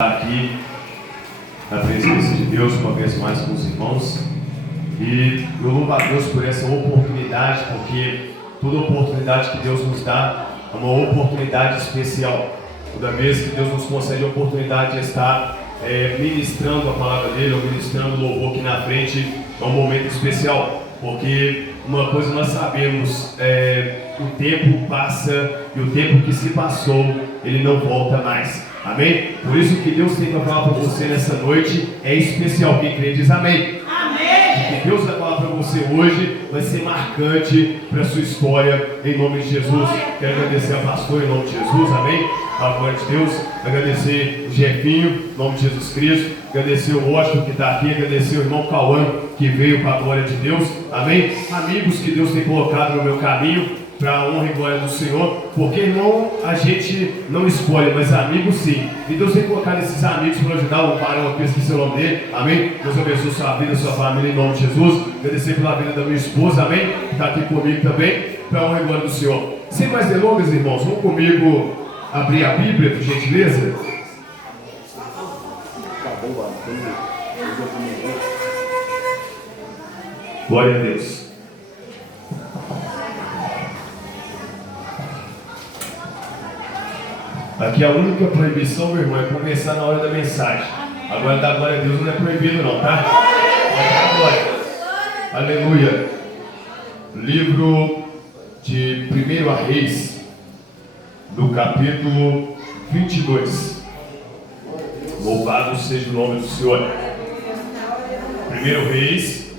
Aqui na presença de Deus uma vez mais com os irmãos, e eu louvo a Deus por essa oportunidade, porque toda oportunidade que Deus nos dá é uma oportunidade especial. Toda vez que Deus nos concede a oportunidade de estar ministrando a palavra dele, ou ministrando o louvor aqui na frente, é um momento especial, porque uma coisa nós sabemos, o tempo passa, e o tempo que se passou, ele não volta mais. Amém? Por isso que Deus tem para falar para você nessa noite é especial. Quem crê diz amém. Amém. O que Deus vai falar para você hoje vai ser marcante para a sua história, em nome de Jesus. Quero agradecer a pastora em nome de Jesus, amém? A glória de Deus. Agradecer o Jefinho, em nome de Jesus Cristo. Agradecer o Washington que está aqui. Agradecer o irmão Cauã que veio para a glória de Deus, amém? Amigos que Deus tem colocado no meu caminho, para a honra e glória do Senhor, porque irmão, a gente não escolhe, mas amigos sim. E Deus tem colocado esses amigos para ajudar o varão, eu esqueci o nome dele, amém? Deus abençoe sua vida, sua família, em nome de Jesus. Agradecer pela vida da minha esposa, amém? Que está aqui comigo também, para a honra e glória do Senhor. Sem mais delongas, irmãos, vão comigo abrir a Bíblia, por gentileza. Glória a Deus. Aqui a única proibição, meu irmão, é começar na hora da mensagem. Agora da glória a Deus não é proibido não, tá? Glória. Aleluia. Livro de 1 Reis, do capítulo 22. Louvado seja o nome do Senhor. 1 Reis,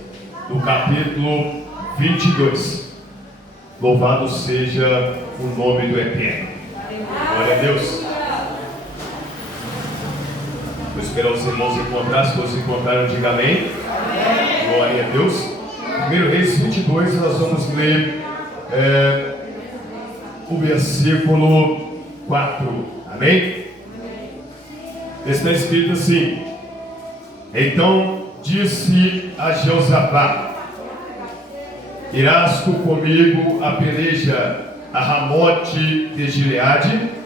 do capítulo 22. Louvado seja o nome do Eterno. Glória a Deus. Vou esperar os irmãos encontrar. Se vocês encontraram, diga amém. Glória a Deus. 1 Reis 22, nós vamos ler o versículo 4. Amém? Está escrito assim: então disse a Jeosafá: irás tu comigo a peleja a Ramote de Gileade?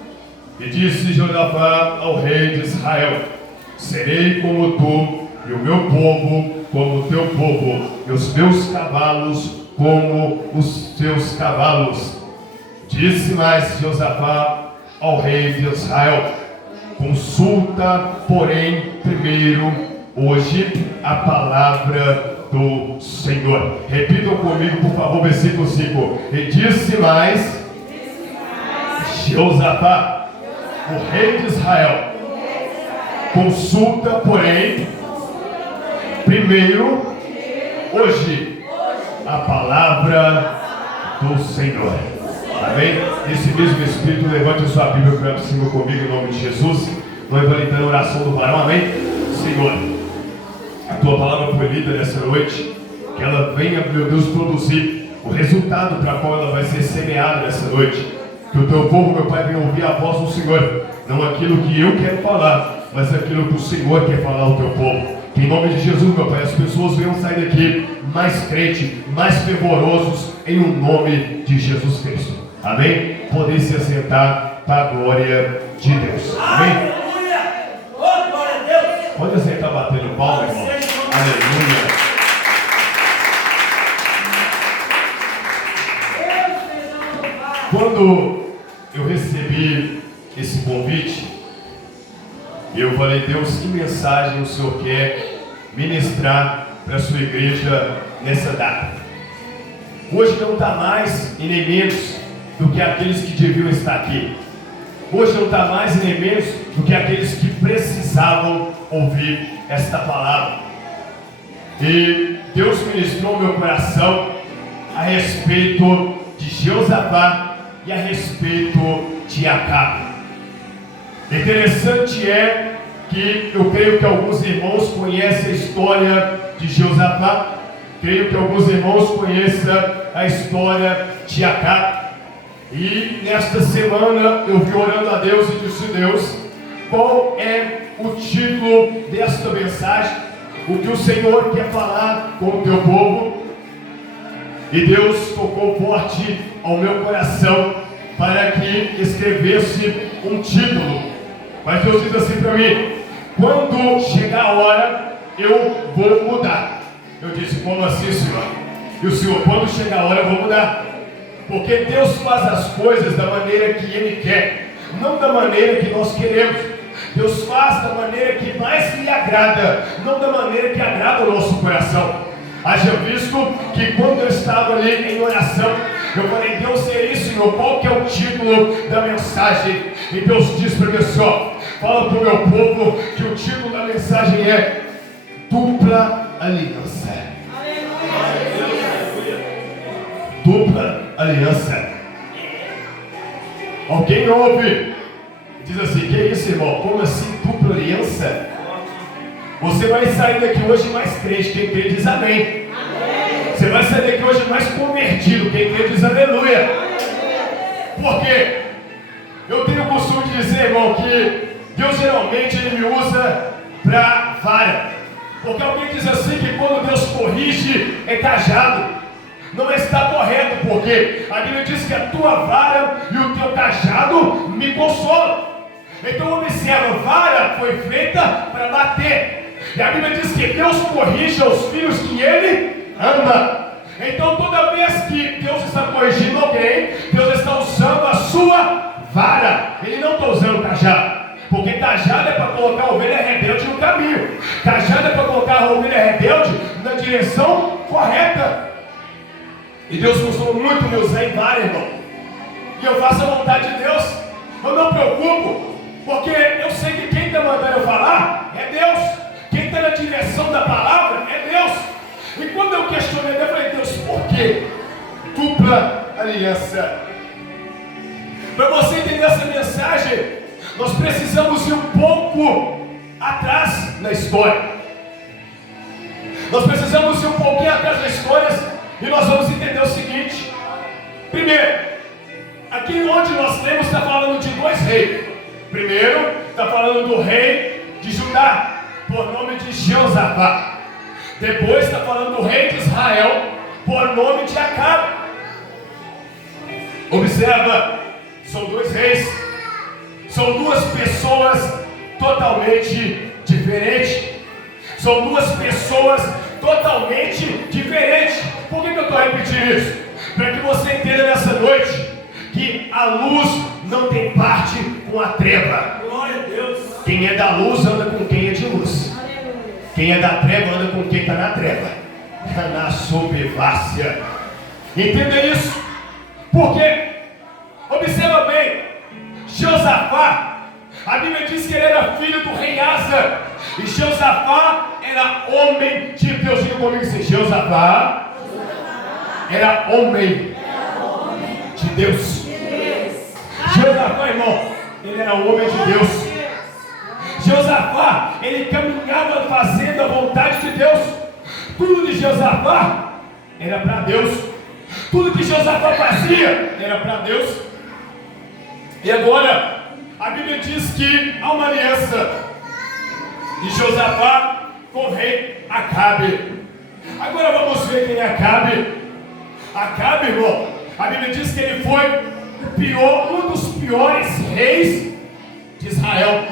E disse Jeosafá ao rei de Israel: serei como tu, e o meu povo como o teu povo, e os meus cavalos como os teus cavalos. Disse mais Jeosafá ao rei de Israel: consulta, porém, primeiro hoje a palavra do Senhor. Repitam comigo, por favor, versículo 5. E disse mais Jeosafá, o rei de Israel: consulta, porém, primeiro hoje a palavra do Senhor. Amém? Esse mesmo Espírito, levante a sua Bíblia para cima comigo em nome de Jesus. Nós vamos entrar na oração do varão. Amém? Senhor, a tua palavra foi lida nessa noite, que ela venha, meu Deus, produzir o resultado para qual ela vai ser semeada nessa noite. Que o teu povo, meu Pai, venha ouvir a voz do Senhor, não aquilo que eu quero falar, mas aquilo que o Senhor quer falar ao teu povo. Que em nome de Jesus, meu Pai, as pessoas venham sair daqui mais crentes, mais fervorosos, em o nome de Jesus Cristo. Amém? Poder se assentar para a glória de Deus. Amém? Glória a Deus. Pode assentar batendo palma, irmão. Aleluia. Quando eu recebi esse convite, eu falei: Deus, que mensagem o Senhor quer ministrar para a sua igreja nessa data? Hoje não está mais e nem menos do que aqueles que deviam estar aqui. Hoje não está mais e nem menos do que aqueles que precisavam ouvir esta palavra. E Deus ministrou meu coração a respeito de Jeosafá e a respeito de Acabe. Interessante é que eu creio que alguns irmãos conhecem a história de Jeosafá, creio que alguns irmãos conheçam a história de Acabe. E nesta semana eu vi orando a Deus e disse: Deus, qual é o título desta mensagem? O que o Senhor quer falar com o teu povo? E Deus tocou forte ao meu coração para que escrevesse um título. Mas Deus diz assim para mim: quando chegar a hora, eu vou mudar. Eu disse, como assim, Senhor? E o Senhor, quando chegar a hora, eu vou mudar. Porque Deus faz as coisas da maneira que Ele quer, não da maneira que nós queremos. Deus faz da maneira que mais lhe agrada, não da maneira que agrada o nosso coração. Haja visto que quando eu estava ali em oração, eu falei, Deus, é isso, Senhor, qual que é o título da mensagem? E Deus disse para mim assim, ó, fala para o meu povo que o título da mensagem é Dupla Aliança. Dupla aliança. Alguém ouve e diz assim, que é isso, irmão? Como assim dupla aliança? Você vai sair daqui hoje mais crente. Quem crê diz amém. Você vai sair daqui hoje mais convertido. Quem crê diz aleluia. Por quê? Eu tenho o costume de dizer, irmão, que Deus geralmente Ele me usa para vara. Porque alguém diz assim que quando Deus corrige é cajado. Não está correto, porque a Bíblia diz que a tua vara e o teu cajado me consolam. Então observa, vara foi feita para bater. E a Bíblia diz que Deus corrige os filhos que Ele ama. Então toda vez que Deus está corrigindo alguém, Deus está usando a sua vara. Ele não está usando o cajado. Porque cajado é para colocar a ovelha rebelde no caminho. Cajado é para colocar a ovelha rebelde na direção correta. E Deus costuma muito me usar em vara, irmão. E eu faço a vontade de Deus. Eu não me preocupo. Porque eu sei que quem está mandando eu falar é Deus. Quem está na direção da palavra é Deus. E quando eu questionei, eu falei, Deus, por quê? Dupla aliança. Para você entender essa mensagem, nós precisamos ir um pouco atrás na história. Nós precisamos ir um pouquinho atrás da história e nós vamos entender o seguinte. Primeiro, aqui onde nós lemos está falando de dois reis. Primeiro, está falando do rei de Judá, por nome de Jeosafá. Depois está falando do rei de Israel, por nome de Acabe. Observa, são dois reis. São duas pessoas totalmente diferentes. São duas pessoas totalmente diferentes. Por que eu estou repetindo isso? Para que você entenda nessa noite que a luz não tem parte com a treva. Glória a Deus. Quem é da luz anda com quem é de luz. Quem é da treva anda com quem está na treva. Na subvácia. Entenda isso. Porque, observa bem, Jeosafá, a Bíblia diz que ele era filho do rei Asa. E Jeosafá era homem de Deus. Diga comigo assim, Jeosafá era homem de Deus. Jeosafá, irmão, ele era homem de Deus. Jeosafá, ele caminhava fazendo a vontade de Deus. Tudo de Jeosafá era para Deus. Tudo que Jeosafá fazia era para Deus. E agora, a Bíblia diz que há uma aliança de Jeosafá com o rei Acabe. Agora vamos ver quem é Acabe. Acabe, irmão, a Bíblia diz que ele foi um dos piores reis de Israel.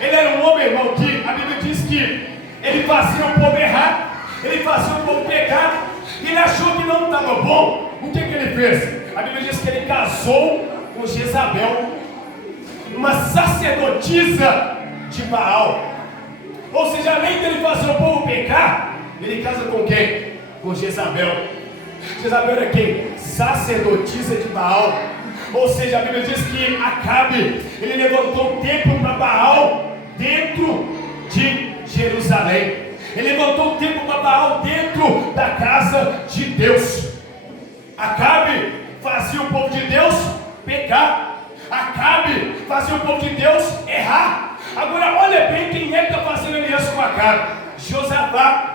Ele era um homem, irmão, que a Bíblia diz que ele fazia o povo errar, ele fazia o povo pecar, e ele achou que não estava bom. O que ele fez? A Bíblia diz que ele casou com Jezabel, uma sacerdotisa de Baal. Ou seja, além dele fazer o povo pecar, ele casa com quem? Com Jezabel. Jezabel era quem? Sacerdotisa de Baal. Ou seja, a Bíblia diz que Acabe, ele levantou um templo para Baal dentro de Jerusalém. Ele levantou um templo para Baal dentro da casa de Deus. Acabe fazia o povo de Deus pecar. Acabe fazia o povo de Deus errar. Agora olha bem quem é que está fazendo aliança com Acabe. Josafá.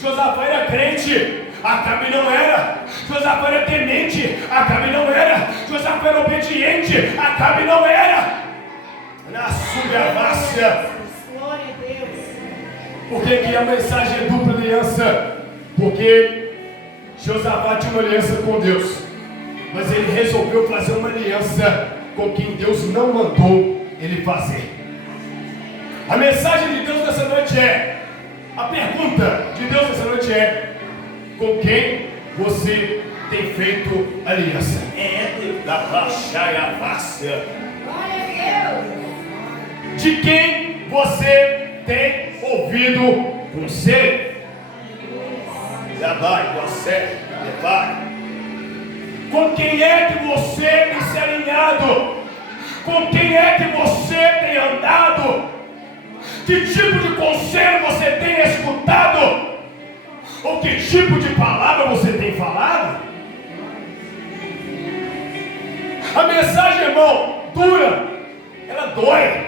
Josafá era crente, Acabe não era. Josafá era temente, Acabe não era. Josafá era obediente, Acabe não era. Na subvácia. Glória a Deus. Por que a mensagem é dupla aliança? Porque Josafá tinha uma aliança com Deus, mas ele resolveu fazer uma aliança com quem Deus não mandou ele fazer. A mensagem de Deus nessa noite é, a pergunta de Deus nessa noite é: com quem você tem feito aliança? Da baixaia fácil. De quem você tem ouvido conselho? Já vai, você vai. Com quem é que você tem se alinhado? Com quem é que você tem andado? Que tipo de conselho você tem escutado? Ou que tipo de palavra você tem falado? A mensagem, irmão, dura, ela dói,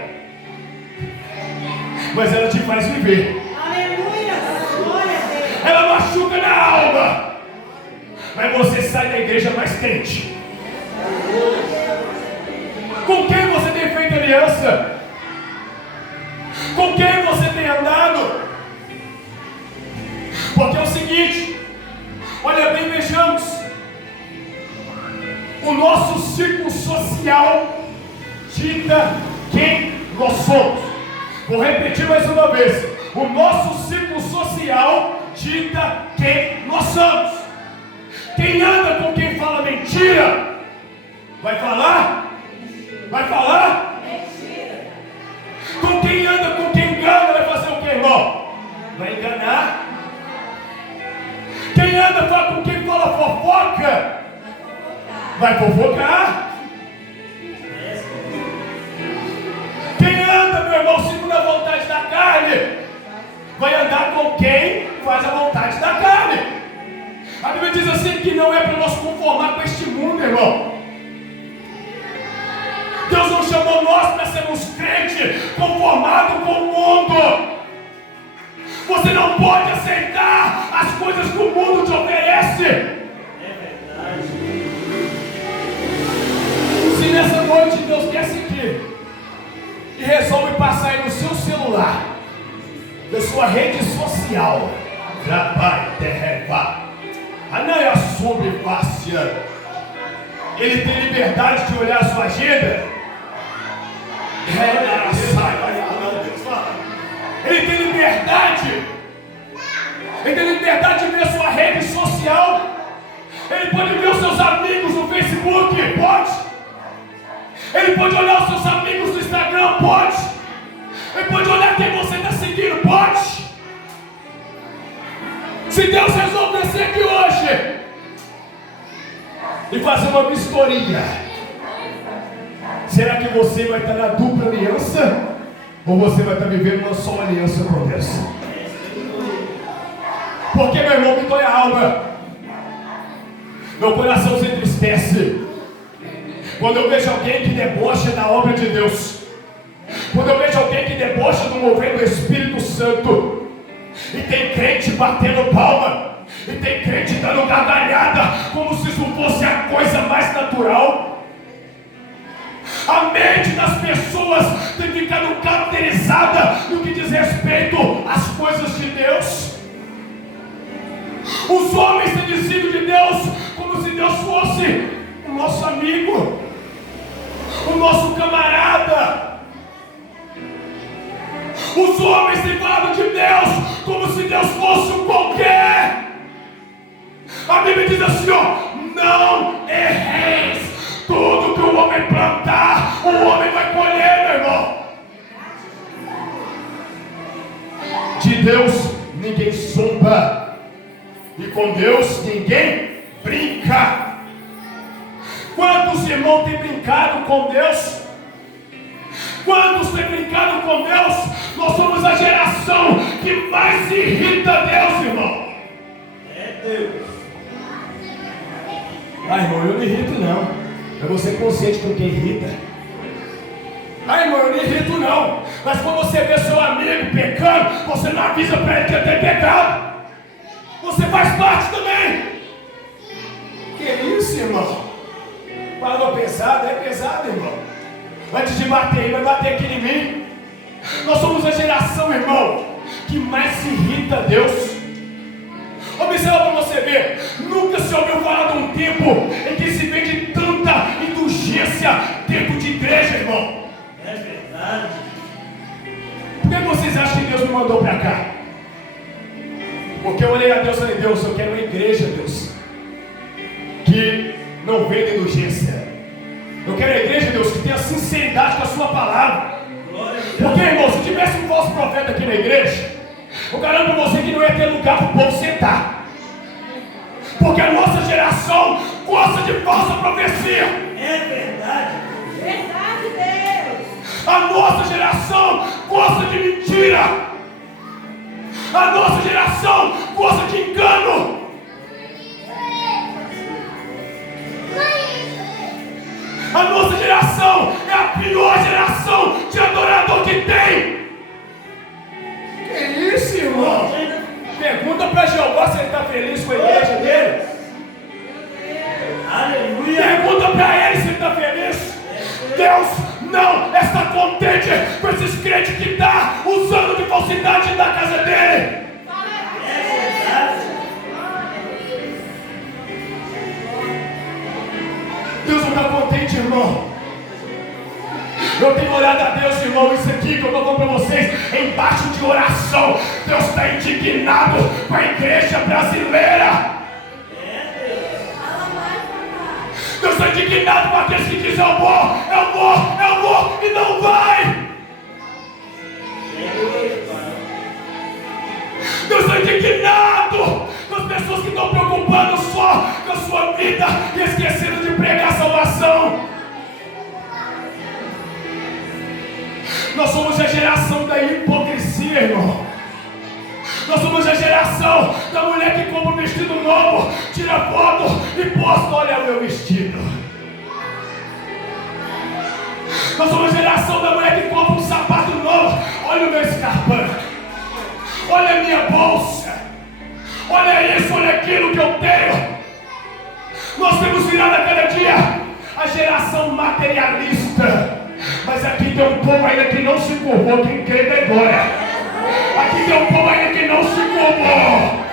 mas ela te faz viver. Aleluia! Glória a Deus! Ela machuca na alma, mas você sai da igreja mais crente. Com quem você tem feito aliança? Com quem você tem andado? Porque é o seguinte, olha bem, vejamos. O nosso círculo social dita quem nós somos. Vou repetir mais uma vez. O nosso círculo social dita quem nós somos. Quem anda com quem fala mentira, vai falar? Vai falar? Mentira. Com quem anda com quem engana, vai fazer o que, irmão? Vai enganar. Quem anda com quem fala fofoca, vai fofocar. Quem anda, meu irmão, segundo a vontade da carne, vai andar com quem faz a vontade da carne. A Bíblia diz assim que não é para nós conformar com este mundo, irmão. Deus não chamou nós para sermos crentes conformados com o mundo. Você não pode aceitar as coisas que o mundo te oferece. Se nessa noite Deus quer seguir e resolve passar aí no seu celular, na sua rede social, ele tem liberdade de olhar a sua agenda. Ele tem liberdade. Ele tem liberdade de ver a sua rede social. Ele pode ver os seus amigos no Facebook, pode. Ele pode olhar os seus amigos no Instagram, pode. Ele pode olhar quem você está seguindo, pode. Se Deus resolve descer aqui hoje e fazer uma vistoria, será que você vai estar na dupla aliança? Ou você vai estar vivendo uma só aliança com Deus? Porque, meu irmão, me dói a alma. Meu coração se entristece quando eu vejo alguém que debocha da obra de Deus. Quando eu vejo alguém que debocha do mover do Espírito Santo. E tem crente batendo palma. E tem crente dando gargalhada, como se isso fosse a coisa mais natural. A mente das pessoas tem ficado caracterizada no que diz respeito às coisas de Deus. Os homens têm dizido de Deus como se Deus fosse o nosso amigo, o nosso camarada. Os homens têm falado de Deus como se Deus fosse um qualquer. A Bíblia diz assim, ó: não erreis. Tudo que o homem plantar, o homem vai colher, meu irmão. De Deus ninguém zomba, e com Deus ninguém brinca. Quantos irmãos têm brincado com Deus? Quantos têm brincado com Deus? Nós somos a geração que mais irrita Deus, irmão. É Deus. Ah, irmão, eu não irrito não. É você consciente com quem irrita. Ah, irmão, eu não irrito não. Mas quando você vê seu amigo pecando, você não avisa para ele que ele tem pecado. Você faz parte também. Que isso, irmão? Palavra pesada, é pesada, irmão. Antes de bater aí, vai bater aqui em mim. Nós somos a geração, irmão, que mais se irrita a Deus. Observa para você ver. Nunca se ouviu falar de um tempo em que se vende tanta indulgência dentro de igreja, irmão. É verdade. vocês acham que Deus me mandou para cá? Porque eu olhei a Deus e falei, Deus, eu quero uma igreja, Deus, que não venda indulgência. Eu quero a igreja, Deus, que tenha sinceridade com a sua palavra. Porque, irmão, se tivesse um falso profeta aqui na igreja, eu garanto para você que não ia ter lugar para o povo sentar. Porque a nossa geração gosta de falsa profecia. É verdade. Verdade, Deus. A nossa geração gosta de mentira. A nossa geração gosta de engano. A nossa geração é a pior geração de adorador que tem. Que isso, irmão? Pergunta para Jeová se ele está feliz com a igreja dele. Aleluia. Pergunta para ele se ele está feliz. Deus não está contente com esses crentes que estão usando de falsidade da casa dele. Deus não está contente, irmão. Eu tenho orado a Deus, irmão. Isso aqui que eu estou falando para vocês é embaixo de oração. Deus está indignado com a igreja brasileira. Deus está indignado com aqueles que dizem eu vou e não vai. Deus está indignado com as pessoas que estão preocupadas só com a sua vida e esquecendo de pregar a salvação. Nós somos a geração da hipocrisia, irmão. Nós somos a geração da mulher que compra um vestido novo, tira foto e posta, olha o meu vestido. Nós somos a geração da mulher que compra um sapato novo, olha o meu escarpão, olha a minha bolsa, olha isso, olha aquilo que eu tenho. Nós temos virado a cada dia a geração materialista. Mas aqui tem um povo ainda que não se curvou, quem crê é glória. Aqui tem um povo ainda que não se curvou.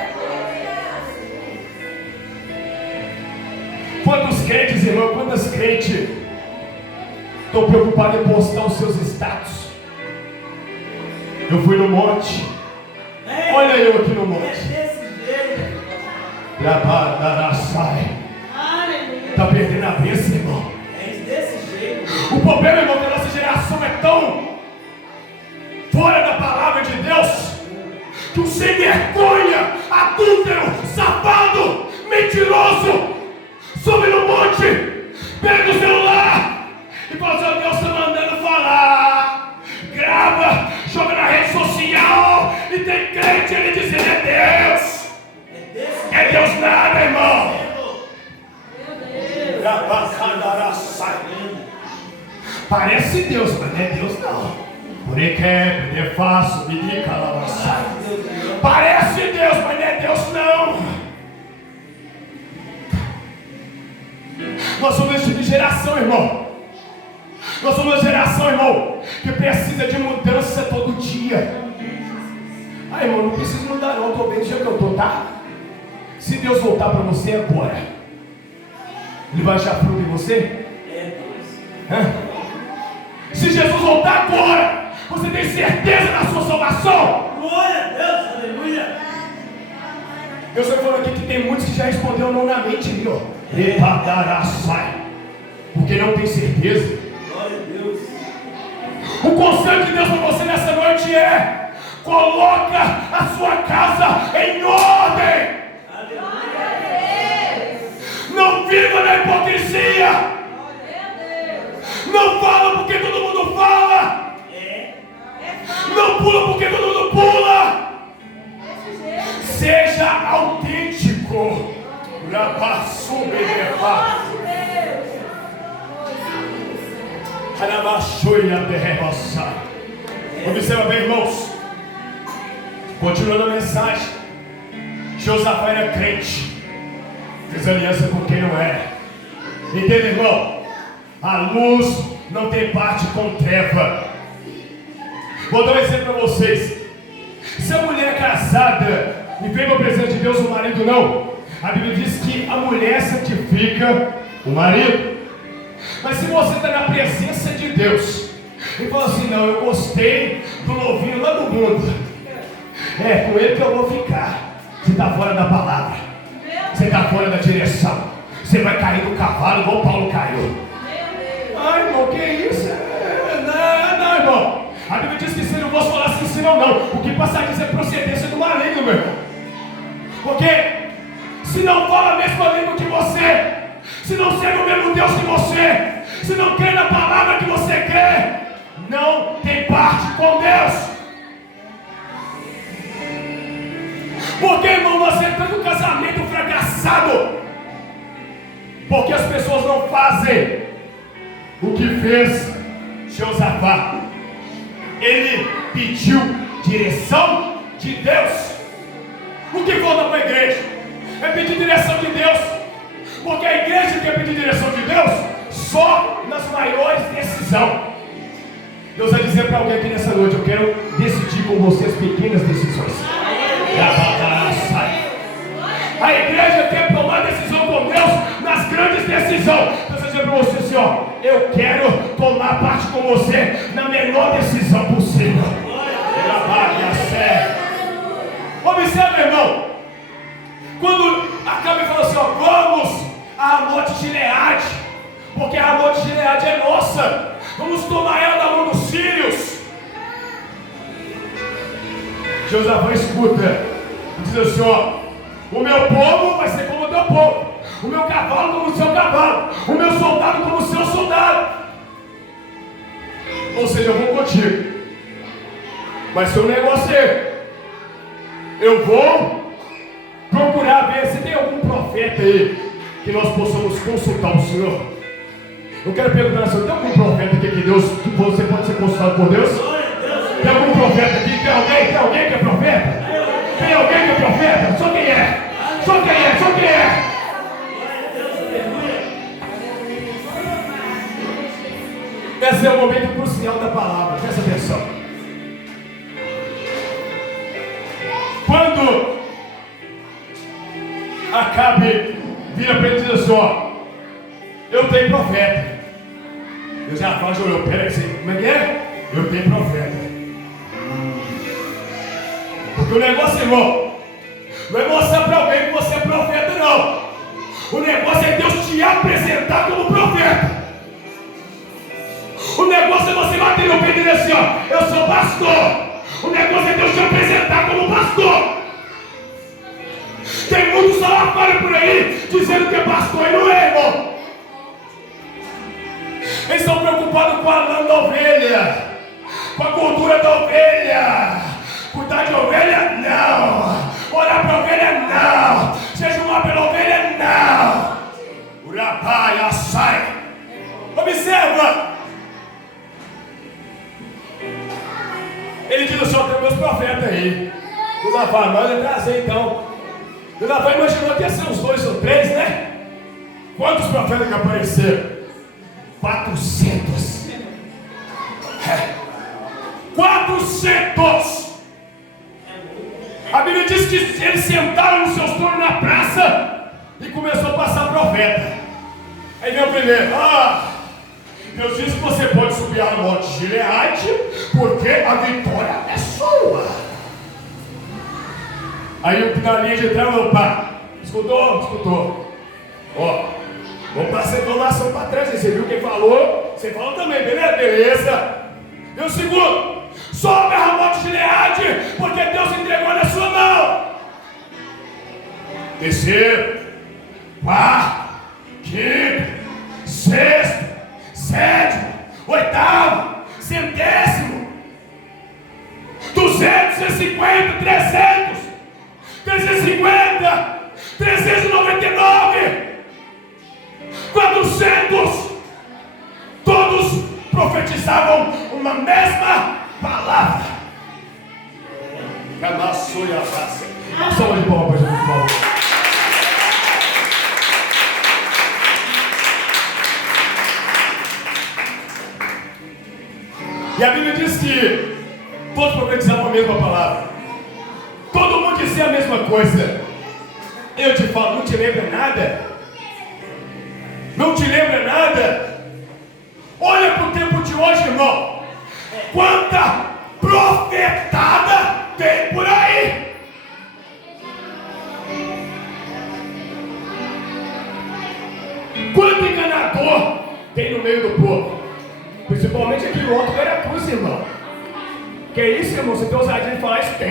Quantos crentes, irmão, quantas crentes estão preocupados em postar os seus status? Eu fui no monte. Olha eu aqui no monte. Está perdendo a bênção, irmão. O problema, irmão, é que a nossa geração é tão fora da palavra de Deus que o sem vergonha, adúltero, safado, mentiroso sobe no monte, pega o celular e fala assim, Deus está mandando falar, grava, joga na rede social e tem crente ele dizendo é Deus. É Deus nada, irmão. Parece Deus, mas não é Deus não. É fácil, me diga lá. Parece Deus, mas não é Deus não. Nós somos esse tipo de geração, irmão. Nós somos uma geração, irmão, que precisa de mudança todo dia. Ah, irmão, não preciso mudar não, estou bem do jeito que eu estou, tá? Se Deus voltar para você agora, Ele vai achar fruto em você? Hã? Se Jesus voltar agora, você tem certeza da sua salvação? Glória a Deus, aleluia. Eu estou falando aqui que tem muitos que já responderam não na mente, viu? Porque não tem certeza. Glória a Deus. O conselho de Deus para você nessa noite é: coloca a sua casa em ordem. Aleluia. Não viva na hipocrisia. Não fala porque todo mundo fala. Não pula porque todo mundo pula. Seja autêntico. Observa bem, irmãos. Continuando a mensagem. Josafá era crente, fez aliança com quem não era. Entende, irmão? A luz não tem parte com treva. Vou dar um exemplo para vocês. Se a mulher é casada e vem para a presença de Deus, o marido não, a Bíblia diz que a mulher santifica o marido. Mas se você está na presença de Deus e fala assim, não, eu gostei do novinho lá do mundo. É com ele que eu vou ficar. Você está fora da palavra. Você está fora da direção. Você vai cair do cavalo igual Paulo caiu. Ai, irmão, que isso? Não, irmão. A Bíblia diz que se não posso falar assim, senão não. O que passar aqui é procedência do maligno, meu irmão. Porque se não fala a mesma língua que você, se não segue o mesmo Deus que você, se não crê na palavra que você crê, não tem parte com Deus. Porque, irmão, nós temos tanto casamento fracassado, porque as pessoas não fazem o que fez Josafá. Ele pediu direção de Deus. O que volta para a igreja é pedir direção de Deus, porque a igreja quer pedir direção de Deus só nas maiores decisões. Deus vai dizer para alguém aqui nessa noite: eu quero decidir com você as pequenas decisões. A igreja quer tomar decisão com Deus nas grandes decisões. Deus vai dizer para você assim: ó, eu quero tomar parte com você na menor decisão possível. Observe, irmão, quando acaba e fala assim: ó, vamos a Ramote Gileade, porque a Ramote Gileade é nossa, vamos tomar ela da mão dos sírios. Josafá escuta e diz assim: ó, o meu povo vai ser como o teu povo, o meu cavalo como o seu cavalo, o meu soldado como o seu soldado. Ou seja, eu vou contigo, mas seu negócio é: eu vou procurar ver se tem algum profeta aí que nós possamos consultar o Senhor. Eu quero perguntar se tem algum profeta aqui que Deus, que você pode ser consultado por Deus? Tem algum profeta aqui? Tem alguém que é profeta? Tem alguém que é profeta? Só quem é? Só quem é? Só quem é? Esse é o momento crucial da palavra, presta atenção. Quando Acabe vira para ele e diz assim: ó, eu tenho profeta. Eu já falo, olhou, pera aí, como é que é? Eu tenho profeta. Porque o negócio, irmão, não é mostrar para alguém que você é profeta, não. O negócio é Deus te apresentar como profeta. O negócio é você bater no peito e dizer assim: ó, eu sou pastor. O negócio é Deus te apresentar como pastor. Tem muitos salafários por aí dizendo que é pastor e não é, irmão. Eles estão preocupados com a lã da ovelha, com a gordura da ovelha. Cuidar de ovelha? Não. Orar para a ovelha? Não. Jejumar pela ovelha? Não. Urabai, assai. Observa. Ele diz assim: ó, tem meus profetas aí. Deus vai falar, nós vamos trazer então. Deus vai imaginar que ia ser uns 2 ou 3, né? Quantos profetas que apareceram? 400. 400. A Bíblia diz que eles sentaram nos seus tronos na praça e começou a passar profeta. Aí vem o primeiro: Deus diz que você pode subir a Monte Gileade, porque a vitória é sua. Aí o na linha de trás falou: pá, escutou. Ó, vamos passar informação para trás. Você viu quem falou? Você falou também, beleza? Beleza. E o segundo: sobe a Ramote Gileade, porque Deus entregou na sua mão. Terceiro, quarto, quinto, sexto, sétimo, oitavo, centésimo, 250, 300, 350, 399, 400, todos profetizavam uma mesma palavra. Camaçou e a face. Salva de palmas, por favor. E a Bíblia diz que todos profetizavam a mesma palavra. Todo mundo dizia a mesma coisa. Eu te falo, não te lembra nada? Não te lembra nada? Olha para o tempo de hoje, irmão. Quanta Profetada tem por aí. Quanto enganador tem no meio do povo? Principalmente aqui no Alto Veracruz, irmão. Que isso, irmão? Você tem ousadia de falar isso? Tem.